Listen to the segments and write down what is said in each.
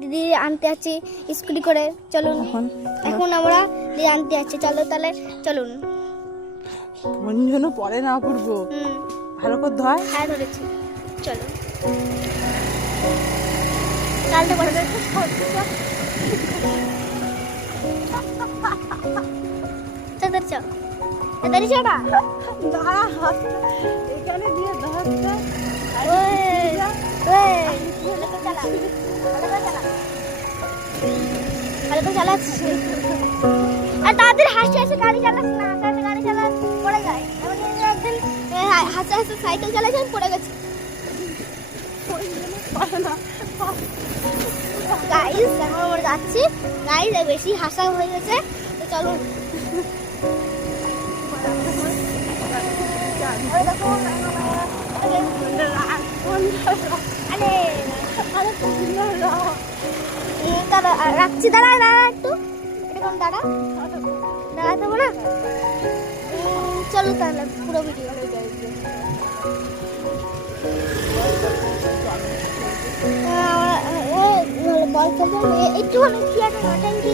দিদি আনতে আছি স্কুটি করে চলুন। এখন আমরা দিদি আনতে আছি চলো তাহলে চলুন। মন যেন পরে না পড়ব ভালো করে ধয় হ্যাঁ ধরেছি। চলো করে চল চল তাড়াতাড়ি চল না দাঁড়া হাত এখানে দিয়ে ধরতে ভালো করে চালাচ্ছি আর তাদের হাসি হাসি গাড়ি চালাস না হাসি গাড়ি চালা পড়ে যায় একদিন হাসি হাসি সাইকেল চালাচ্ছেন পড়ে গেছে গাইস এখন আমরা যাচ্ছি গাইস বেশি হাসা হয়ে গেছে তো ওই আরে উম, দাঁড়া আ, রাখছি, দাঁড়া দাঁড়া একটু। এরকম দাঁড়া হবে না? চলো তাহলে, পুরো ভিডিও কি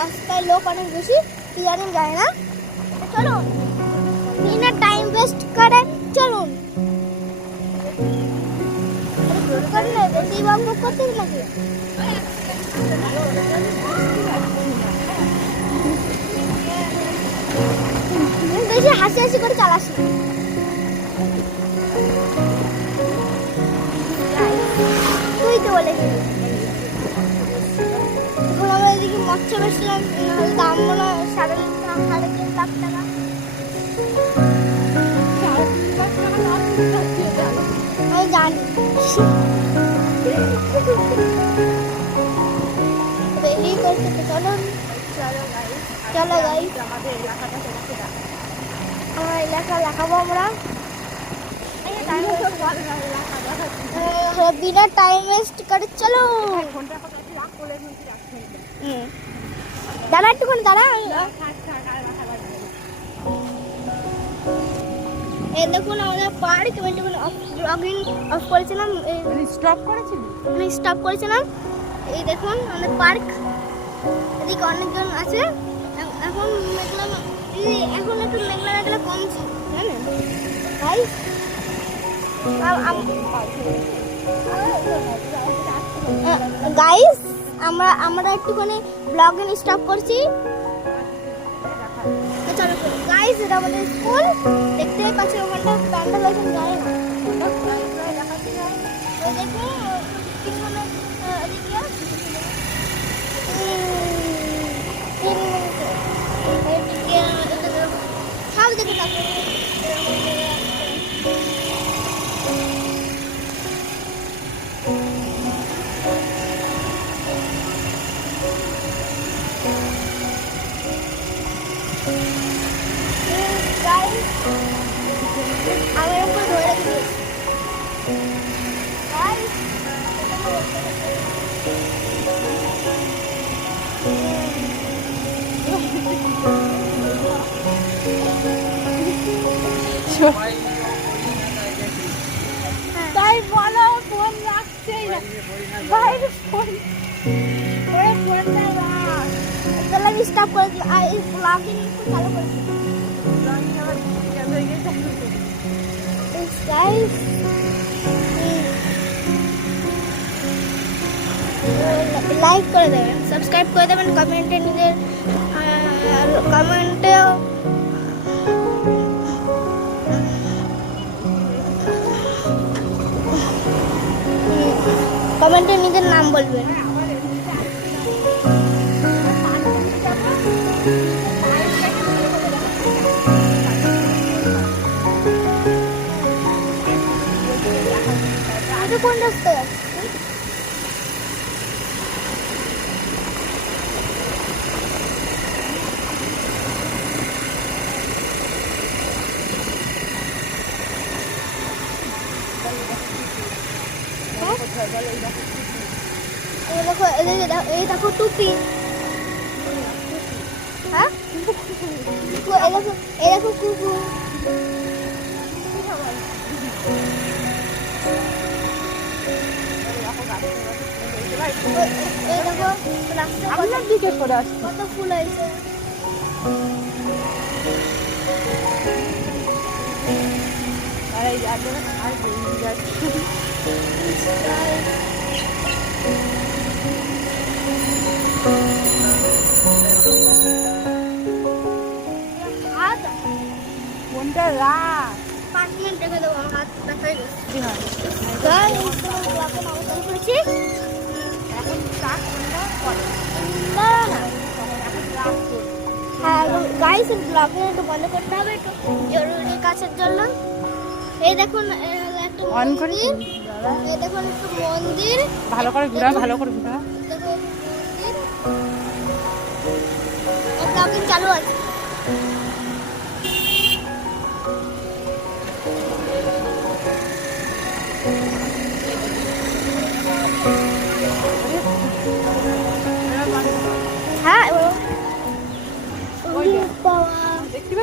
রাস্তায় লোক অনেক বেশি, কি যায় না। দিনের টাইম ওয়েস্ট বেশি হাসি হাসি করে চালাস। তুই তো বলেছিলি এখন আমরা এদিকে মৎস্য বেসলাম দাম মনে হয় জানি করতে চলো চলো গাই আমাদের এলাকাটা তোমাকে আমার এলাকা দেখাবো আমরা বিনা টাইম ওয়েস্ট করে চলো। দাঁড়া একটুখানি দাঁড়া এই দেখুন আমাদের পার্ক আমি যখন লগইন অফ করেছিলাম। এই- স্টপ করেছিলি? আমি স্টপ করেছিলাম। এই দেখুন আমাদের পার্ক এদিকে অনেকজন আছে। এখন মেঘলা এখন একটু মেঘলা মেঘলা কমছে জানেন? ভাই গাইস আমরা আমরা একটুখানি ব্লগিং স্টপ করছি। তো চলো গাইস এটা আমাদের স্কুল দেখতেই পাচ্ছি ওখানটা প্যান্ডেল আছে যায় না ওই দেখো পিছনে আহ, এদিকে উম, এদিকে, এদিকে, সব দিকে তাই বলো, ফোন রাখছেই না। বাইরে ফোন ওরে ফোনটা রাখ। তাহলে আমি স্টপ করে দিই আর এই ব্লগিং চালু করে দিই Thanks, guys. লাইক করে দেবেন সাবস্ক্রাইব করে দেবেন কমেন্টে নিজের কমেন্টেও কমেন্টে নিজের নাম বলবেন এটা কোন রাস্তায় দেখো এই দেখো টুপি হ্যাঁ এই দেখো কুকুর আপনার দিকে সরে আসছে কত ফুল হয়েছে আর এই জায়গাটা আর বেরিয়ে যাচ্ছে কোনটা রাত পাঁচ মিনিট রেখে দেবো আমার হাত দেখাই গেছে হ্যাঁ গাইস ব্লগে একটু বন্ধ করতে হবে একটু জরুরি কাজের জন্য। এই দেখুন একটা অন করে এই দেখুন একটু মন্দির। ভালো করে ঘুরা ভালো করে ঘুরা। দেখো মন্দির। ব্লগিং চালু আছে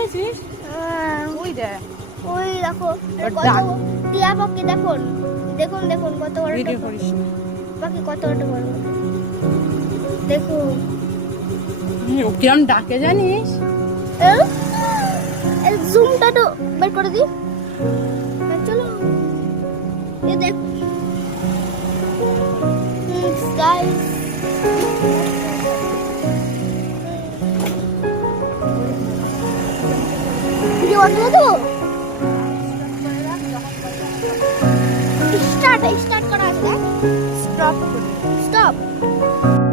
পেয়েছিস হ্যাঁ, ওই দেখ। ওই দেখো ওর টিয়া পাখি দেখুন দেখুন দেখুন কত বড় ভিডিও করিস। পাখি। কত বড় বড়। দেখুন। কিরম ডাকে জানিস? জুমটা তো বের করে দিই। হ্যাঁ, চলো। এ দেখ। গাইস বন্ধ তো স্টার্ট স্টার্ট করা আছে। স্টপ